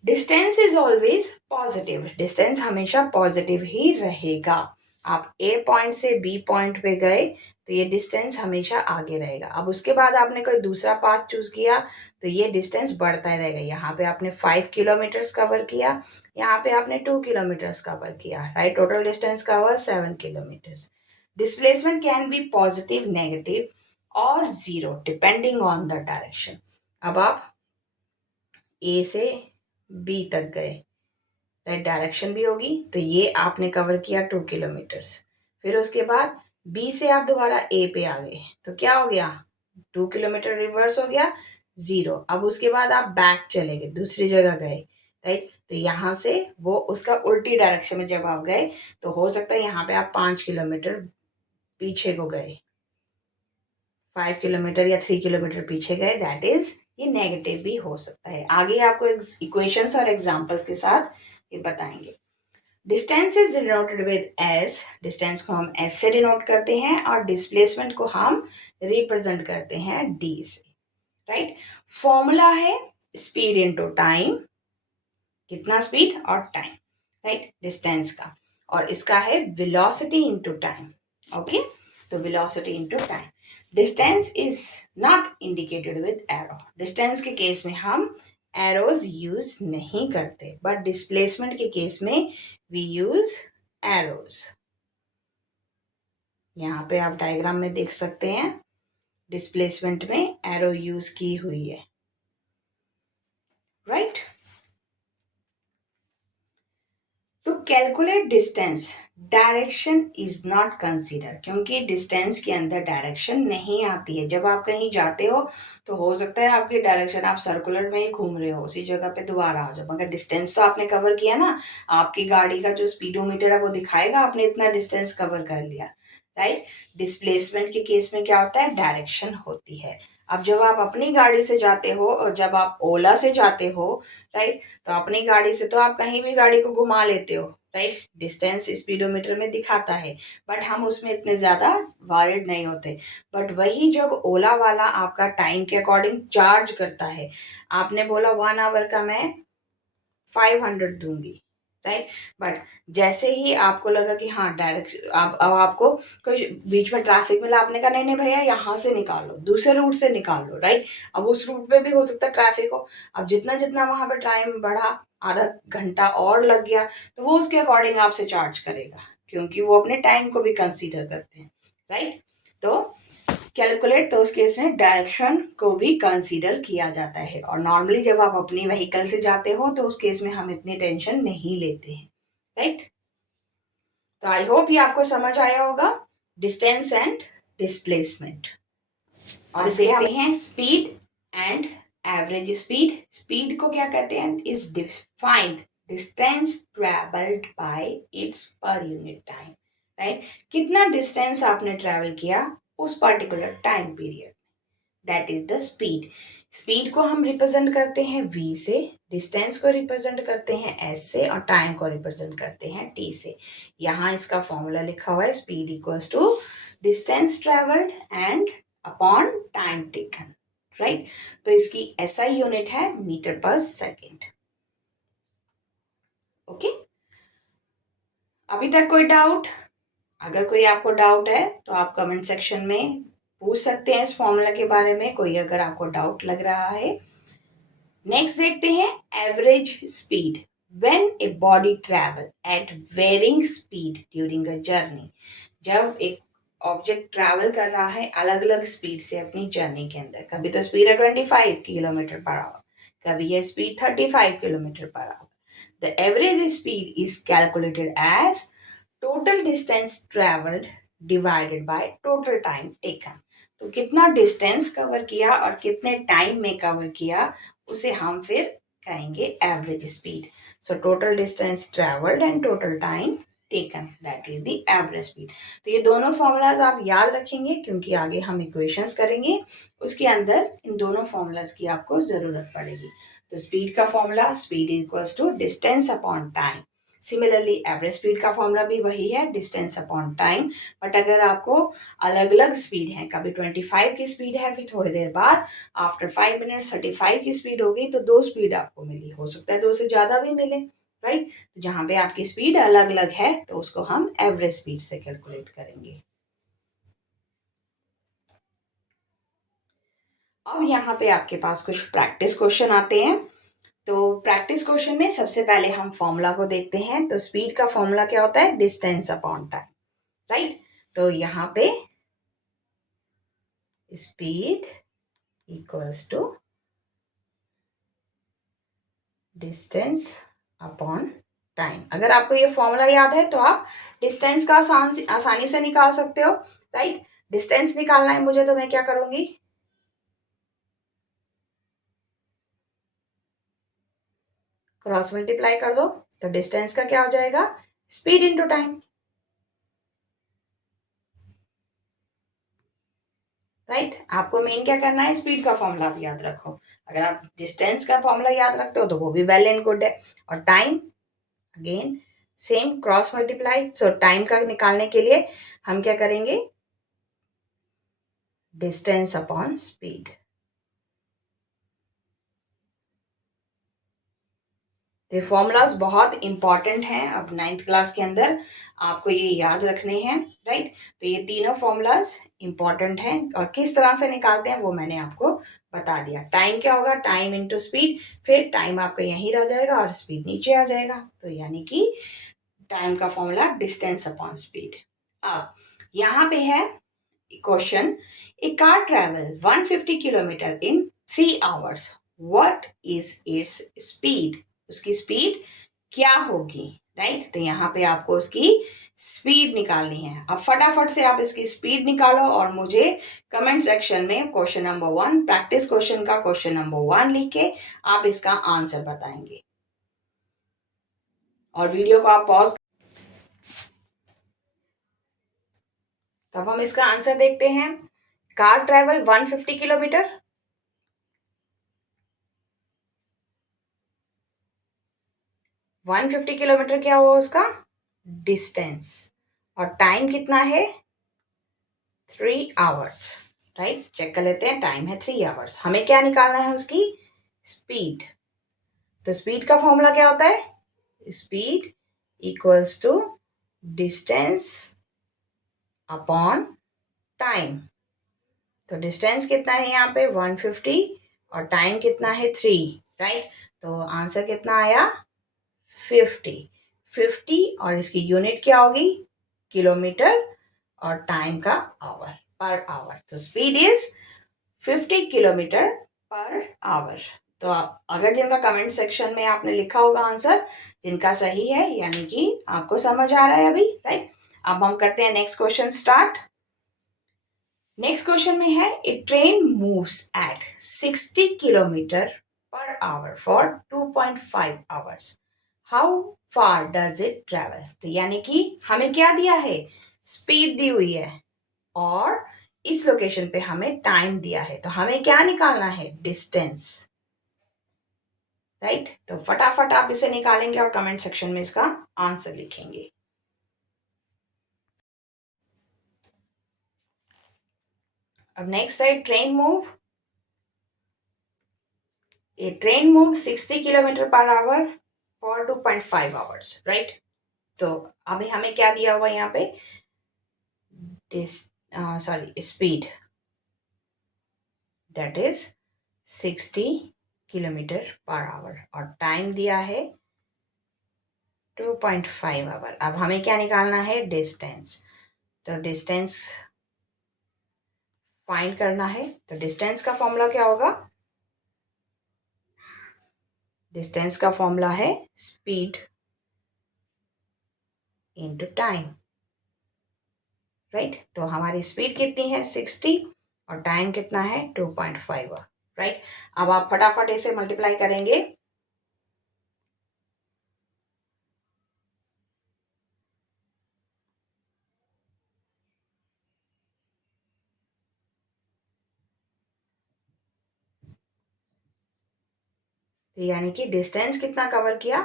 Distance is always positive. Distance हमेशा पॉजिटिव ही रहेगा। आप ए पॉइंट से बी पॉइंट पे गए तो ये डिस्टेंस हमेशा आगे रहेगा। अब उसके बाद आपने कोई दूसरा पाथ चूज किया तो ये डिस्टेंस बढ़ता ही रहेगा। यहाँ पे आपने 5 किलोमीटर्स कवर किया, यहाँ पे आपने 2 किलोमीटर्स कवर किया, right. Total distance cover 7 kilometres. Displacement can be positive, negative और 0 डिपेंडिंग ऑन द डायरेक्शन। अब आप ए से बी तक गए, राइट, डायरेक्शन भी होगी, तो ये आपने कवर किया 2 किलोमीटर्स। फिर उसके बाद बी से आप दोबारा ए पे आ गए, तो क्या हो गया, 2 किलोमीटर रिवर्स हो गया, 0। अब उसके बाद आप बैक चले गए, दूसरी जगह गए, राइट, तो यहाँ से वो उसका उल्टी डायरेक्शन में जब आप गए तो हो सकता है यहाँ पे आप 5 किलोमीटर पीछे को गए, 5 किलोमीटर या 3 किलोमीटर पीछे गए, दैट इज ये नेगेटिव भी हो सकता है। आगे आपको इक्वेशंस और एग्जांपल्स के साथ ये बताएंगे। Distance is denoted with S, distance को हम एस से डिनोट करते हैं और डिस्प्लेसमेंट को हम रिप्रेजेंट करते हैं डी से, राइट। फॉर्मूला है स्पीड इनटू टाइम, कितना स्पीड और टाइम, राइट, डिस्टेंस का, और इसका है वेलोसिटी इनटू टाइम, ओके। तो velocity into time, distance is not indicated with arrow, distance के केस में हम एरोज यूज नहीं करते, बट डिस्प्लेसमेंट के केस में वी यूज एरोज। यहाँ पे आप डायग्राम में देख सकते हैं, डिस्प्लेसमेंट में एरो यूज की हुई है, right. To calculate distance direction is not consider, क्योंकि डिस्टेंस के अंदर डायरेक्शन नहीं आती है। जब आप कहीं जाते हो तो हो सकता है आपकी डायरेक्शन, आप सर्कुलर में ही घूम रहे हो, उसी जगह पे दोबारा आ जाओ, मगर डिस्टेंस तो आपने कवर किया ना, आपकी गाड़ी का जो स्पीडोमीटर है वो दिखाएगा आपने इतना डिस्टेंस कवर कर लिया, राइट। डिस्प्लेसमेंट के केस में क्या होता है, डायरेक्शन होती है। अब जब आप अपनी गाड़ी से जाते हो और जब आप ओला से जाते हो, राइट, तो अपनी गाड़ी से तो आप कहीं भी गाड़ी को घुमा लेते हो, राइट, डिस्टेंस स्पीडोमीटर में दिखाता है, बट हम उसमें इतने ज़्यादा वॉरिड नहीं होते। बट वही जब ओला वाला आपका टाइम के अकॉर्डिंग चार्ज करता है, आपने बोला 1 आवर का मैं 500 दूंगी, राइट, बट जैसे ही आपको लगा कि हाँ डायरेक्ट आप, अब आपको कुछ बीच में ट्रैफिक मिला, आपने कहा नहीं नहीं भैया यहाँ से निकाल लो, दूसरे रूट से निकाल लो, राइट। अब उस रूट पे भी हो सकता है ट्रैफिक हो, अब जितना जितना वहां पे टाइम बढ़ा, आधा घंटा और लग गया, तो वो उसके अकॉर्डिंग आपसे चार्ज करेगा, क्योंकि वो अपने टाइम को भी कंसीडर करते हैं, राइट। तो कैलकुलेट, तो उस केस में डायरेक्शन को भी कंसीडर किया जाता है, और नॉर्मली जब आप अपनी व्हीकल से जाते हो तो उस केस में हम इतनी टेंशन नहीं लेते हैं, राइट। तो आई होप ये आपको समझ आया होगा, डिस्टेंस एंड डिस्प्लेसमेंट। और इसे देखते हैं speed and average speed. Speed को क्या कहते हैं, is defined distance travelled by it's per unit time, right, कितना डिस्टेंस आपने ट्रेवल किया उस particular time period, that is the speed. Speed को हम रिप्रेजेंट करते हैं v से, डिस्टेंस को रिप्रेजेंट करते हैं s से, और टाइम को रिप्रेजेंट करते हैं t से। यहाँ इसका फॉर्मूला लिखा हुआ है, speed equals to distance travelled and upon time taken, right. तो इसकी SI यूनिट है मीटर पर सेकेंड, ओके। अभी तक कोई डाउट? अगर कोई आपको डाउट है तो आप कमेंट सेक्शन में पूछ सकते हैं इस फॉर्मूला के बारे में, कोई अगर आपको डाउट लग रहा है। नेक्स्ट देखते हैं average speed. When a body travel at varying speed during a journey, जब एक ऑब्जेक्ट ट्रैवल कर रहा है अलग अलग स्पीड से अपनी जर्नी के अंदर, कभी तो स्पीड है 25 किलोमीटर पर आवर, कभी है speed 35 kilometre per hour, the average speed is calculated as total distance travelled divided by total time taken. तो कितना डिस्टेंस कवर किया और कितने टाइम में कवर किया, उसे हम फिर कहेंगे average speed. So total distance travelled and total time taken, that is the average speed. तो ये दोनों फॉर्मूलाज आप याद रखेंगे, क्योंकि आगे हम इक्वेशंस करेंगे, उसके अंदर इन दोनों फॉर्मूलाज की आपको जरूरत पड़ेगी। तो स्पीड का formula, speed equals to distance upon time. Similarly average speed का फॉर्मूला भी वही है, डिस्टेंस अपॉन टाइम। बट अगर आपको अलग अलग स्पीड है, कभी 25 की स्पीड है, फिर थोड़ी देर बाद आफ्टर 5 मिनट्स 35 की स्पीड हो गई, तो 2 स्पीड आपको मिली, हो सकता है 2 से ज़्यादा भी मिले, राइट। तो जहाँ पे आपकी स्पीड अलग अलग है तो उसको हम एवरेज स्पीड से कैलकुलेट करेंगे। अब यहाँ पे आपके पास कुछ प्रैक्टिस क्वेश्चन आते हैं। तो प्रैक्टिस क्वेश्चन में सबसे पहले हम फॉर्मूला को देखते हैं। तो स्पीड का फॉर्मूला क्या होता है, डिस्टेंस अपॉन टाइम, राइट। तो यहाँ पे speed equals to distance upon time. अगर आपको ये फॉर्मूला याद है तो आप डिस्टेंस का आसानी से निकाल सकते हो, राइट। डिस्टेंस निकालना है मुझे, तो मैं क्या करूंगी, क्रॉस मल्टीप्लाई कर दो, तो डिस्टेंस का क्या हो जाएगा, स्पीड इनटू टाइम, राइट। आपको मेन क्या करना है, स्पीड का फॉर्मूला भी याद रखो। अगर आप डिस्टेंस का फॉर्मूला याद रखते हो तो वो भी वेल एंड गुड है। और time, again same cross multiply. सो टाइम का निकालने के लिए हम क्या करेंगे, डिस्टेंस अपॉन स्पीड। तो ये फॉर्मूलाज बहुत इंपॉर्टेंट हैं, अब 9th क्लास के अंदर आपको ये याद रखने हैं, राइट। तो ये तीनों फॉर्मूलाज इंपॉर्टेंट हैं, और किस तरह से निकालते हैं वो मैंने आपको बता दिया। टाइम क्या होगा, टाइम इंटू स्पीड, फिर टाइम आपका यहीं रह जाएगा और स्पीड नीचे आ जाएगा, तो यानी कि टाइम का फॉर्मूला डिस्टेंस अपॉन स्पीड। अब यहाँ पे है question, A car travel 150 kilometre in 3 hours, what is its speed. उसकी स्पीड क्या होगी, राइट। तो यहाँ पे आपको उसकी स्पीड निकालनी है। अब फटाफट से आप इसकी स्पीड निकालो और मुझे कमेंट सेक्शन में क्वेश्चन नंबर 1, प्रैक्टिस क्वेश्चन का क्वेश्चन नंबर 1 लिख के आप इसका आंसर बताएंगे, और वीडियो को आप पॉज। तब हम इसका आंसर देखते हैं। कार ट्रेवल 150 किलोमीटर, 150 किलोमीटर क्या हुआ उसका डिस्टेंस, और टाइम कितना है 3 आवर्स, राइट। चेक कर लेते हैं, टाइम है 3 आवर्स, हमें क्या निकालना है उसकी स्पीड। तो स्पीड का फॉर्मूला क्या होता है, speed equals to distance upon time. तो डिस्टेंस कितना है यहाँ पे 150 और टाइम कितना है 3, राइट। तो आंसर कितना आया 50 और इसकी यूनिट क्या होगी किलोमीटर, और टाइम का आवर, पर आवर। तो speed is 50 kilometre per hour. तो अगर जिनका कमेंट सेक्शन में आपने लिखा होगा आंसर, जिनका सही है, यानी कि आपको समझ आ रहा है अभी, राइट। अब हम करते हैं next question start. Next question में है, a train moves at 60 kilometre per hour for 2.5 hours, how far does it travel. तो यानी कि हमें क्या दिया है, स्पीड दी हुई है, और इस लोकेशन पे हमें टाइम दिया है, तो हमें क्या निकालना है डिस्टेंस, राइट। तो फटाफट आप इसे निकालेंगे और कमेंट सेक्शन में इसका आंसर लिखेंगे। अब नेक्स्ट है train move, A train move 60 kilometre per hour for 2.5 hours, right. तो अभी हमें क्या दिया हुआ यहाँ पे, sorry speed, that is 60 kilometre per our, और टाइम दिया है 2.5 आवर। अब हमें क्या निकालना है डिस्टेंस, तो डिस्टेंस फाइंड करना है। तो डिस्टेंस का फॉर्मूला क्या होगा, डिस्टेंस का फॉर्मूला है स्पीड इनटू टाइम, राइट। तो हमारी स्पीड कितनी है 60 और टाइम कितना है 2.5, राइट। अब आप फटाफट इसे मल्टीप्लाई करेंगे, तो यानी कि डिस्टेंस कितना कवर किया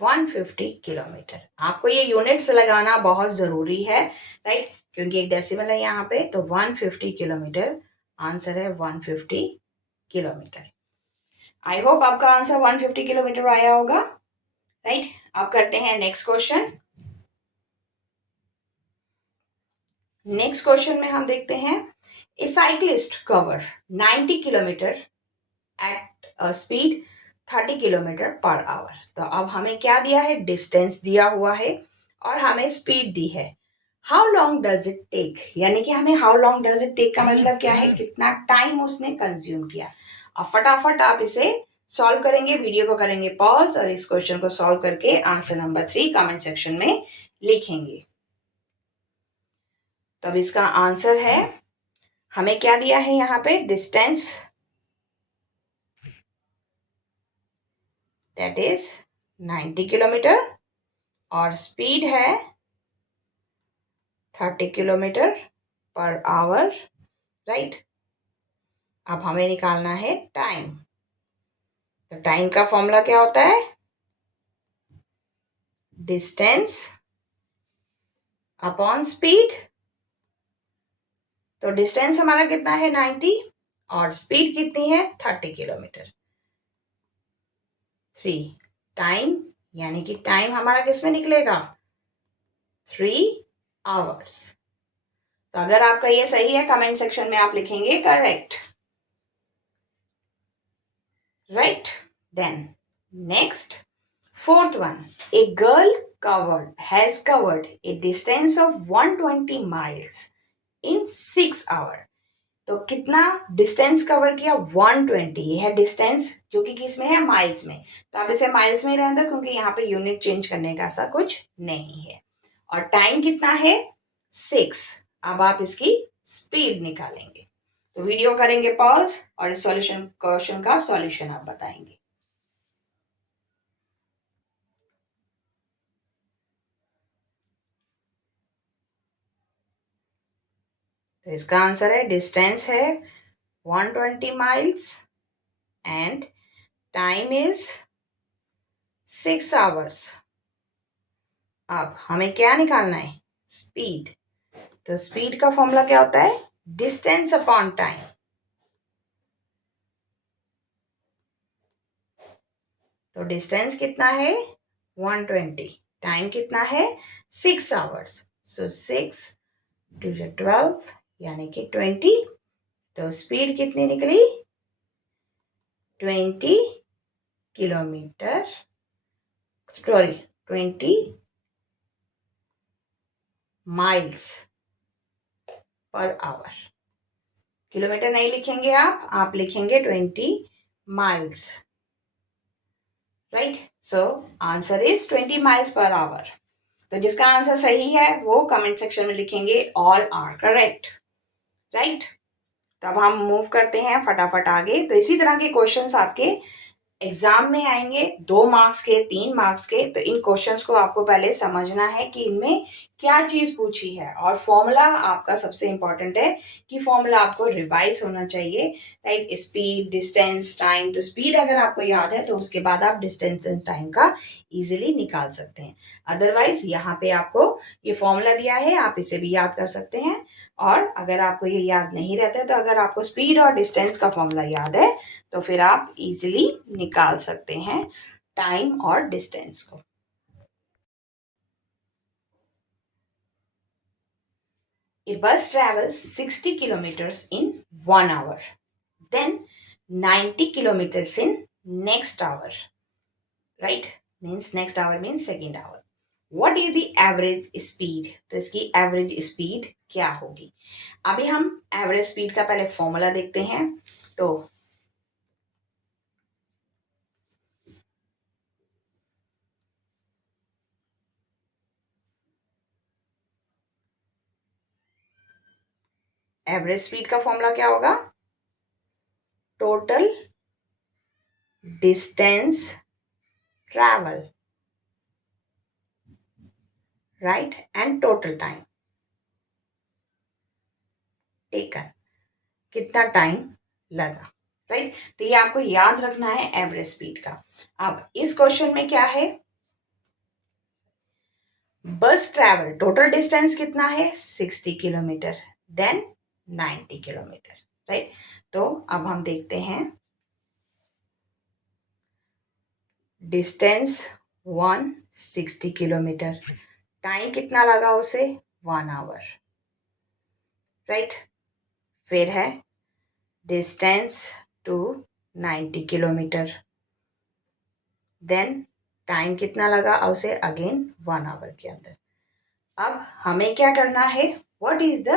150 किलोमीटर। आपको ये यूनिट्स लगाना बहुत ज़रूरी है, राइट, क्योंकि एक डेसिमल है यहाँ पे। तो 150 किलोमीटर आंसर है 150 किलोमीटर। आई होप आपका आंसर 150 किलोमीटर आया होगा, राइट। अब करते हैं नेक्स्ट क्वेश्चन। नेक्स्ट क्वेश्चन में हम देखते हैं, a cyclist cover 90 kilometre at a speed 30 kilometre per hour. तो अब हमें क्या दिया है, डिस्टेंस दिया हुआ है और हमें स्पीड दी है। How long does it take, यानी कि हमें how long does it take का मतलब क्या है, कितना टाइम उसने कंज्यूम किया। अब फटाफट आप इसे सॉल्व करेंगे, वीडियो को करेंगे पॉज और इस क्वेश्चन को सॉल्व करके आंसर नंबर 3 कमेंट सेक्शन में लिखेंगे। तब इसका आंसर है, हमें क्या दिया है यहाँ पे, डिस्टेंस दैट इज 90 किलोमीटर और स्पीड है 30 किलोमीटर पर आवर, राइट। अब हमें निकालना है टाइम। तो टाइम का फॉर्मूला क्या होता है, डिस्टेंस अपॉन स्पीड। तो डिस्टेंस हमारा कितना है 90 और स्पीड कितनी है 30 किलोमीटर। 3 टाइम, यानी कि टाइम हमारा किस में निकलेगा, 3 आवर्स। तो अगर आपका ये सही है कमेंट सेक्शन में आप लिखेंगे correct, right. Then next, fourth one, a girl has covered a distance of 120 miles in 6 hours। तो कितना डिस्टेंस कवर किया, 120। ये है डिस्टेंस जो कि किस में है, माइल्स में। तो आप इसे माइल्स में ही रहने दो क्योंकि यहाँ पे यूनिट चेंज करने का ऐसा कुछ नहीं है। और टाइम कितना है 6। अब आप इसकी स्पीड निकालेंगे। तो वीडियो करेंगे पॉज और इस सॉल्यूशन क्वेश्चन का सॉल्यूशन आप बताएंगे। तो इसका आंसर है, डिस्टेंस है 120 miles and time is 6 hours. अब हमें क्या निकालना है, स्पीड। तो स्पीड का फॉर्मूला क्या होता है, डिस्टेंस अपॉन टाइम। तो डिस्टेंस कितना है 120, टाइम कितना है 6 आवर्स। सो 6 टू 12 यानी कि 20। तो स्पीड कितनी निकली 20 kilometre, sorry 20 miles per hour. Kilometre नहीं लिखेंगे आप लिखेंगे 20 miles, right. So answer is 20 miles per hour. तो जिसका आंसर सही है वो कमेंट सेक्शन में लिखेंगे ऑल आर करेक्ट, राइट। तो अब हम मूव करते हैं फटाफट आगे। तो इसी तरह के क्वेश्चंस आपके एग्जाम में आएंगे, 2 मार्क्स के, 3 मार्क्स के। तो इन क्वेश्चंस को आपको पहले समझना है कि इनमें क्या चीज पूछी है। और फॉर्मूला आपका सबसे इंपॉर्टेंट है कि फॉर्मूला आपको रिवाइज होना चाहिए, राइट। Speed, distance, time. तो स्पीड अगर आपको याद है तो उसके बाद आप डिस्टेंस एंड टाइम का इजीली निकाल सकते हैं। अदरवाइज यहाँ पे आपको ये फॉर्मूला दिया है, आप इसे भी याद कर सकते हैं। और अगर आपको ये याद नहीं रहता है, तो अगर आपको स्पीड और डिस्टेंस का फॉर्मूला याद है तो फिर आप इजीली निकाल सकते हैं टाइम और डिस्टेंस को। A bus travels 60 kilometers in 1 hour, then 90 kilometers in next hour, right? Means next hour means second hour. What is the average speed? तो इसकी एवरेज स्पीड क्या होगी। अभी हम एवरेज स्पीड का पहले फॉर्मूला देखते हैं। तो एवरेज स्पीड का फॉर्मूला क्या होगा, total distance travel, right, and total time taken, कितना टाइम लगा, राइट। तो ये आपको याद रखना है एवरेज स्पीड का। अब इस क्वेश्चन में क्या है, बस ट्रैवल टोटल डिस्टेंस कितना है 60 किलोमीटर, देन 90 किलोमीटर, राइट। तो अब हम देखते हैं डिस्टेंस 160 किलोमीटर, टाइम कितना लगा उसे 1 आवर, राइट। फिर है distance to 90 kilometre, then time कितना लगा उसे अगेन 1 आवर के अंदर। अब हमें क्या करना है, what is the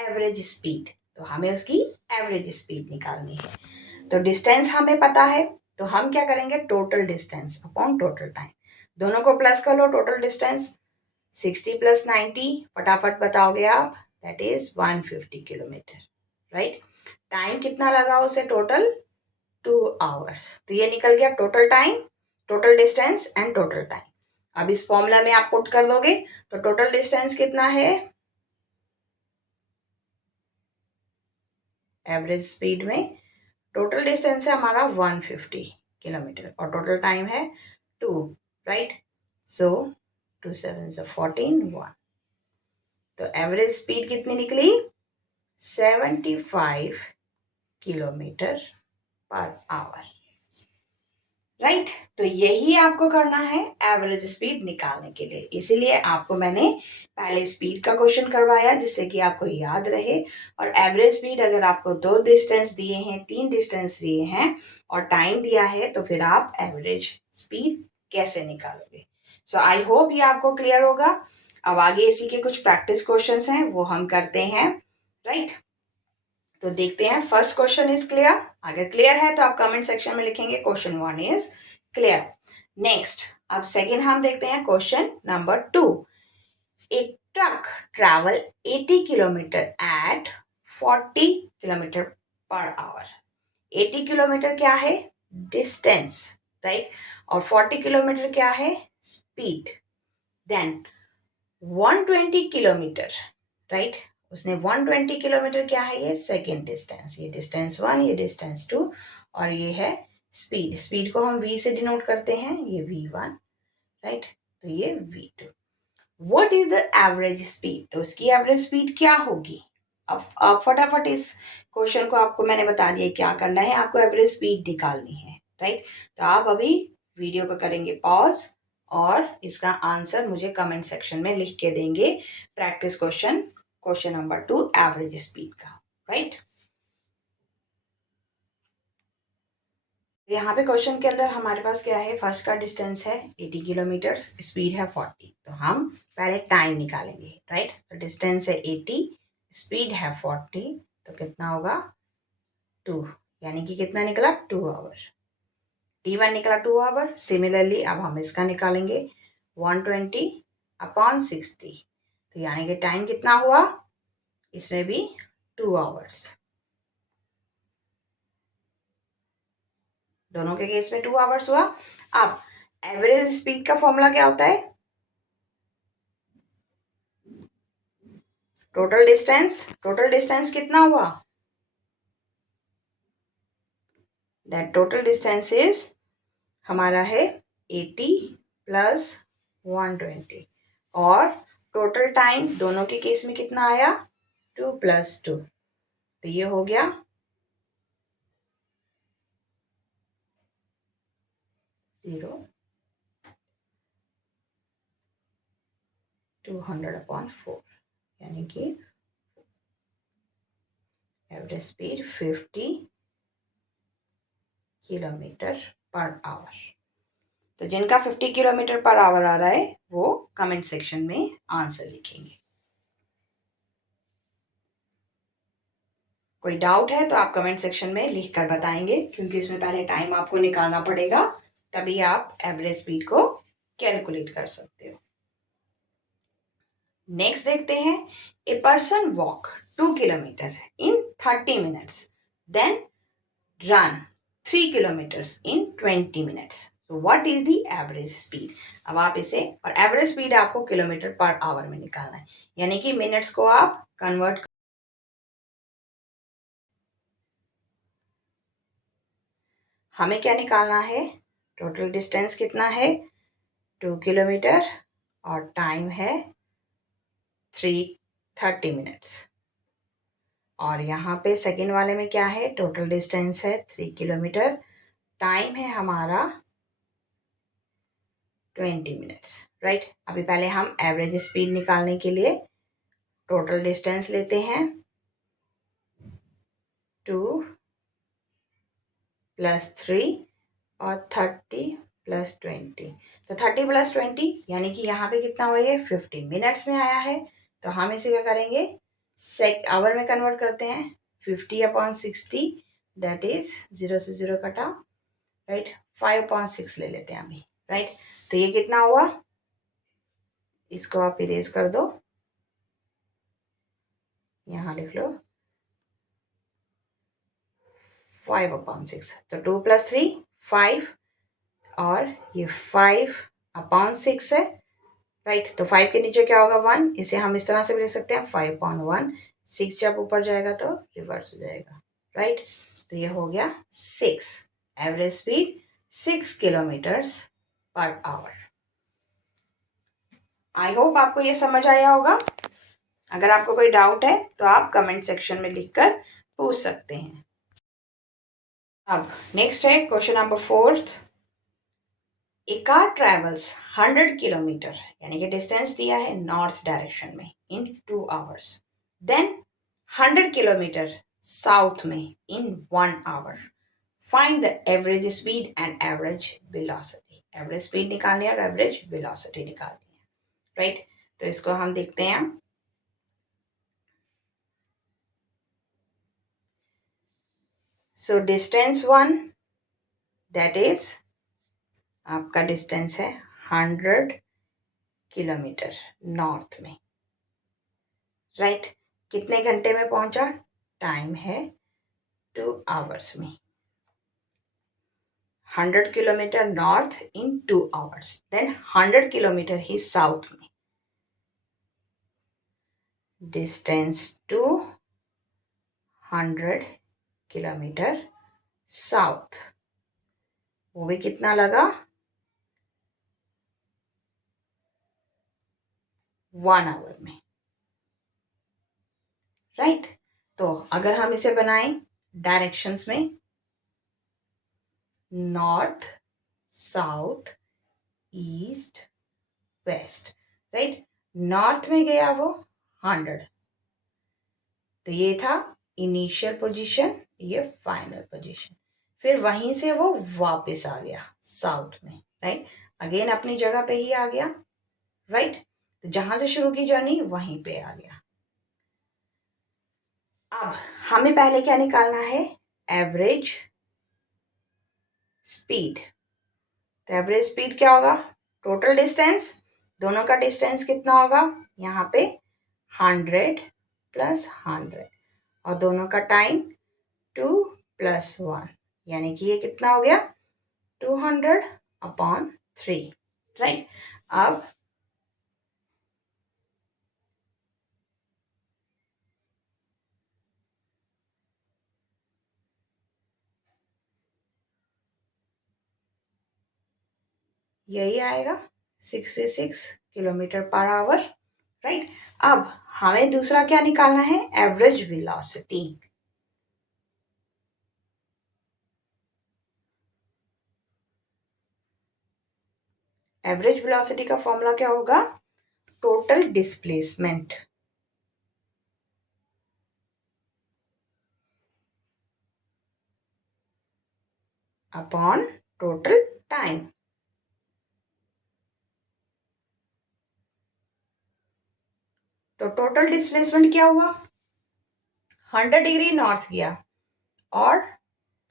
average speed, तो हमें उसकी एवरेज स्पीड निकालनी है। तो डिस्टेंस हमें पता है, तो हम क्या करेंगे, total distance upon total time, दोनों को प्लस कर लो। टोटल डिस्टेंस 60 + 90 फटाफट बताओगे आप, that is 150 kilometre, right. Time कितना लगा उसे, टोटल 2 आवर्स। तो ये निकल गया total time, total distance and total time. अब इस फॉर्मूला में आप पुट कर दोगे तो टोटल डिस्टेंस कितना है, एवरेज स्पीड में टोटल डिस्टेंस है हमारा 150 किलोमीटर और टोटल टाइम है 2, राइट। सो 2 7 14 1, तो एवरेज स्पीड कितनी निकली, 75 किलोमीटर पर आवर, राइट। तो यही आपको करना है एवरेज स्पीड निकालने के लिए, इसीलिए आपको मैंने पहले स्पीड का क्वेश्चन करवाया जिससे कि आपको याद रहे। और एवरेज स्पीड अगर आपको 2 डिस्टेंस दिए हैं, 3 डिस्टेंस दिए हैं और टाइम दिया है, तो फिर आप एवरेज स्पीड कैसे निकालोगे। सो आई होप ये आपको क्लियर होगा। अब आगे इसी के कुछ प्रैक्टिस क्वेश्चंस हैं, वो हम करते हैं, राइट। तो देखते हैं, फर्स्ट क्वेश्चन इज क्लियर। अगर क्लियर है तो आप कमेंट सेक्शन में लिखेंगे क्वेश्चन 1 इज क्लियर। नेक्स्ट, अब सेकेंड हम देखते हैं question number 2। A truck travel 80 kilometre at 40 kilometre per hour. 80 kilometre क्या है, डिस्टेंस, राइट, और 40 किलोमीटर क्या है, स्पीड। देन 120 किलोमीटर, राइट, उसने 120 किलोमीटर क्या है, ये सेकेंड डिस्टेंस, ये डिस्टेंस 1, ये डिस्टेंस 2 और ये है स्पीड। स्पीड को हम v से डिनोट करते हैं, ये v1, राइट, तो ये v2। What is the average speed, तो उसकी एवरेज स्पीड क्या होगी। अब आप फटाफट इस क्वेश्चन को, आपको मैंने बता दिया क्या करना है, आपको एवरेज स्पीड निकालनी है, राइट। तो आप अभी वीडियो को करेंगे पॉज और इसका आंसर मुझे कमेंट सेक्शन में लिख के देंगे, practice question, question number 2 average speed का, राइट। यहाँ पे क्वेश्चन के अंदर हमारे पास क्या है, फर्स्ट का डिस्टेंस है 80 किलोमीटर, स्पीड है 40, तो हम पहले टाइम निकालेंगे, राइट। तो डिस्टेंस है 80, स्पीड है 40, तो कितना होगा 2, यानी कि कितना निकला 2 आवर। T1 निकला 2 आवर। सिमिलरली अब हम इसका निकालेंगे 120 अपॉन 60, तो यानी कि टाइम कितना हुआ, इसमें भी 2 आवर्स। दोनों के केस में 2 आवर्स हुआ। अब एवरेज स्पीड का फॉर्मूला क्या होता है, टोटल डिस्टेंस। टोटल डिस्टेंस कितना हुआ, दैट टोटल डिस्टेंस इज हमारा है 80 + 120 और टोटल टाइम दोनों के केस में कितना आया, 2 + 2, तो ये हो गया 0 200/4, यानी कि average speed 50 kilometre per hour. तो जिनका 50 किलोमीटर पर आवर आ रहा है वो कमेंट सेक्शन में आंसर लिखेंगे। कोई डाउट है तो आप कमेंट सेक्शन में लिख कर बताएंगे, क्योंकि इसमें पहले टाइम आपको निकालना पड़ेगा, तभी आप एवरेज स्पीड को कैलकुलेट कर सकते हो। नेक्स्ट देखते हैं, a person walk 2 kilometre in 30 minutes, then run 3 kilometres in 20 minutes, तो what is the average speed. अब आप इसे, और एवरेज स्पीड आपको किलोमीटर पर आवर में निकालना है, यानी कि मिनट्स को आप कन्वर्ट, हमें क्या निकालना है, टोटल डिस्टेंस कितना है 2 किलोमीटर और टाइम है 30 मिनट्स, और यहाँ पे सेकेंड वाले में क्या है, टोटल डिस्टेंस है 3 किलोमीटर, टाइम है हमारा 20 मिनट्स, राइट। अभी पहले हम एवरेज स्पीड निकालने के लिए टोटल डिस्टेंस लेते हैं, 2 + 3 और 30 प्लस 20, तो 30 प्लस 20 यानी कि यहाँ पे कितना हुआ, ये 50 मिनट्स में आया है। तो हम इसे क्या करेंगे, आवर में कन्वर्ट करते हैं। 50/60 दैट इज 0 से 0 कटा, राइट। 5/6 ले लेते हैं अभी, राइट। तो ये कितना हुआ, इसको आप इरेज कर दो, यहाँ लिख लो 5/6। तो 2 + 3 5, और ये 5/6 है, राइट। तो 5 के नीचे क्या होगा, 1। इसे हम इस तरह से भी लिख सकते हैं 5/1। 6 जब ऊपर जाएगा तो रिवर्स हो जाएगा, राइट। तो ये हो गया 6, average speed 6 km/h। I hope आपको ये समझ आया होगा। अगर आपको कोई डाउट है तो आप कमेंट सेक्शन में लिखकर पूछ सकते हैं। अब नेक्स्ट है question number 4। A car travels 100 kilometre, यानी कि डिस्टेंस दिया है नॉर्थ डायरेक्शन में, in 2 hours. Then 100 kilometre south में in 1 hour. Find the average speed and average velocity. Average speed निकालनी है और एवरेज वेलोसिटी निकालनी है, राइट। तो इसको हम देखते हैं। सो डिस्टेंस 1 दैट इज आपका डिस्टेंस है 100 किलोमीटर नॉर्थ में, राइट। कितने घंटे में पहुंचा, टाइम है 2 आवर्स में। 100 kilometre north in 2 hours. Then 100 kilometre ही साउथ में, डिस्टेंस टू 100 किलोमीटर साउथ, वो भी कितना लगा, 1 आवर में, राइट। तो अगर हम इसे बनाएं डायरेक्शंस में, north south east west, right. North में गया वो 100, तो ये था इनिशियल पोजीशन, ये फाइनल पोजीशन। फिर वहीं से वो वापस आ गया साउथ में, राइट। अगेन अपनी जगह पे ही आ गया, राइट। तो जहां से शुरू की जर्नी वहीं पे आ गया। अब हमें पहले क्या निकालना है, एवरेज स्पीड। तो एवरेज स्पीड क्या होगा, टोटल डिस्टेंस, दोनों का डिस्टेंस कितना होगा, यहाँ पे 100 + 100, और दोनों का टाइम 2 + 1, यानी कि ये कितना हो गया, 200/3, राइट। अब यही आएगा 66 km/h, राइट। अब हमें दूसरा क्या निकालना है, एवरेज वेलोसिटी। एवरेज वेलोसिटी का फॉर्मूला क्या होगा, total displacement upon total time. तो टोटल डिस्प्लेसमेंट क्या हुआ, 100 डिग्री नॉर्थ गया और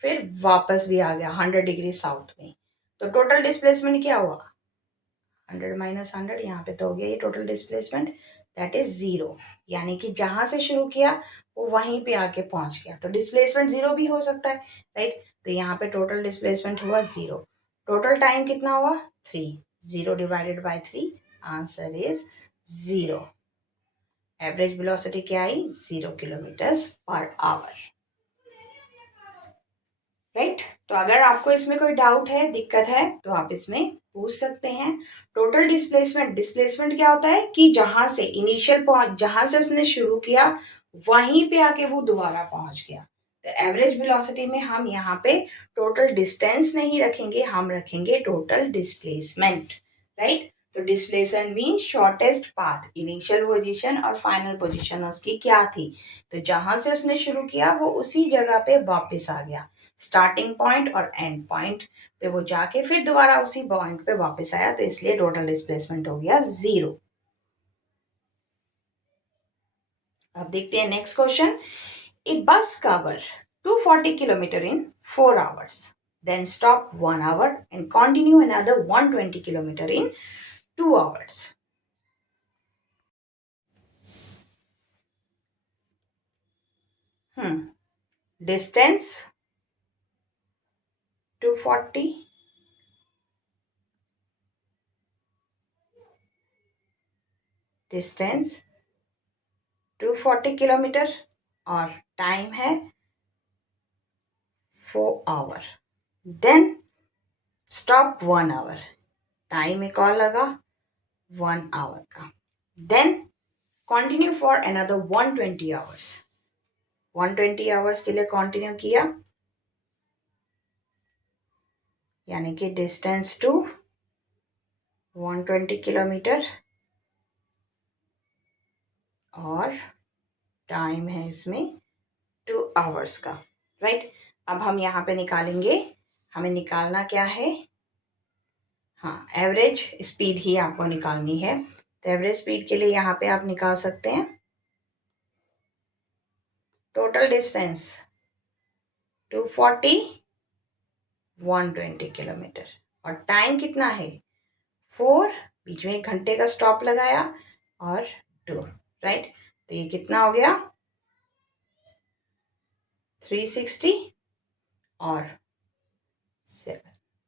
फिर वापस भी आ गया 100 डिग्री साउथ में। तो टोटल डिस्प्लेसमेंट क्या हुआ, 100 - 100, यहाँ पे तो हो गया ये टोटल डिस्प्लेसमेंट, दैट इज 0। यानी कि जहां से शुरू किया वो वहीं पे आके पहुंच गया। तो डिस्प्लेसमेंट 0 भी हो सकता है, राइट। तो यहाँ पे टोटल डिस्प्लेसमेंट हुआ 0। टोटल टाइम कितना हुआ, 3। 0 / 3, आंसर इज 0। एवरेज वेलोसिटी क्या आई, 0 km/h, राइट। तो अगर आपको इसमें कोई डाउट है, दिक्कत है, तो आप इसमें पूछ सकते हैं। टोटल डिस्प्लेसमेंट, डिस्प्लेसमेंट क्या होता है कि जहां से इनिशियल पॉइंट, जहां से उसने शुरू किया वहीं पे आके वो दोबारा पहुंच गया। तो एवरेज वेलोसिटी में हम यहाँ पे टोटल डिस्टेंस नहीं रखेंगे, हम रखेंगे टोटल डिस्प्लेसमेंट, राइट। तो displacement mean shortest path, initial position और फाइनल पोजीशन उसकी क्या थी। तो जहां से उसने शुरू किया वो उसी जगह पे वापस आ गया, स्टार्टिंग पॉइंट और एंड पॉइंट पे वो जाके फिर दोबारा उसी पॉइंट पे वापस आया, तो इसलिए टोटल डिस्प्लेसमेंट हो गया 0। अब देखते हैं next question. A bus cover 240 kilometre in 4 hours, then stop 1 hour and continue another 120 kilometer in 2 hours. Distance 240, distance 240 kilometre और टाइम है 4 hour, then stop 1 hour, time एक और लगा 1 आवर का, then continue for another 120 hours, 120 hours के लिए continue किया, यानी कि डिस्टेंस टू 120 किलोमीटर और टाइम है इसमें 2 आवर्स का, राइट। अब हम यहाँ पे निकालेंगे, हमें निकालना क्या है, हाँ एवरेज स्पीड ही आपको निकालनी है। तो एवरेज स्पीड के लिए यहाँ पे आप निकाल सकते हैं टोटल डिस्टेंस 240, 120 किलोमीटर और टाइम कितना है 4, बीच में 1 घंटे का स्टॉप लगाया और 2, राइट। तो ये कितना हो गया 360 और 7,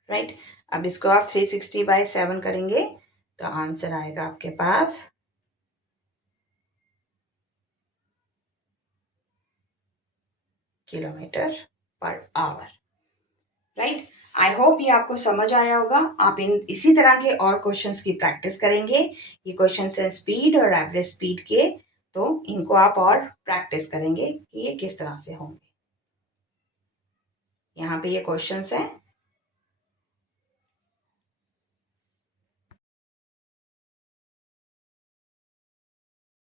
राइट। अब इसको आप 360/7 करेंगे तो आंसर आएगा आपके पास kilometre per hour, right. I hope ये आपको समझ आया होगा। आप इसी तरह के और क्वेश्चंस की प्रैक्टिस करेंगे। ये क्वेश्चंस हैं स्पीड और एवरेज स्पीड के, तो इनको आप और प्रैक्टिस करेंगे कि ये किस तरह से होंगे। यहाँ पे ये क्वेश्चंस हैं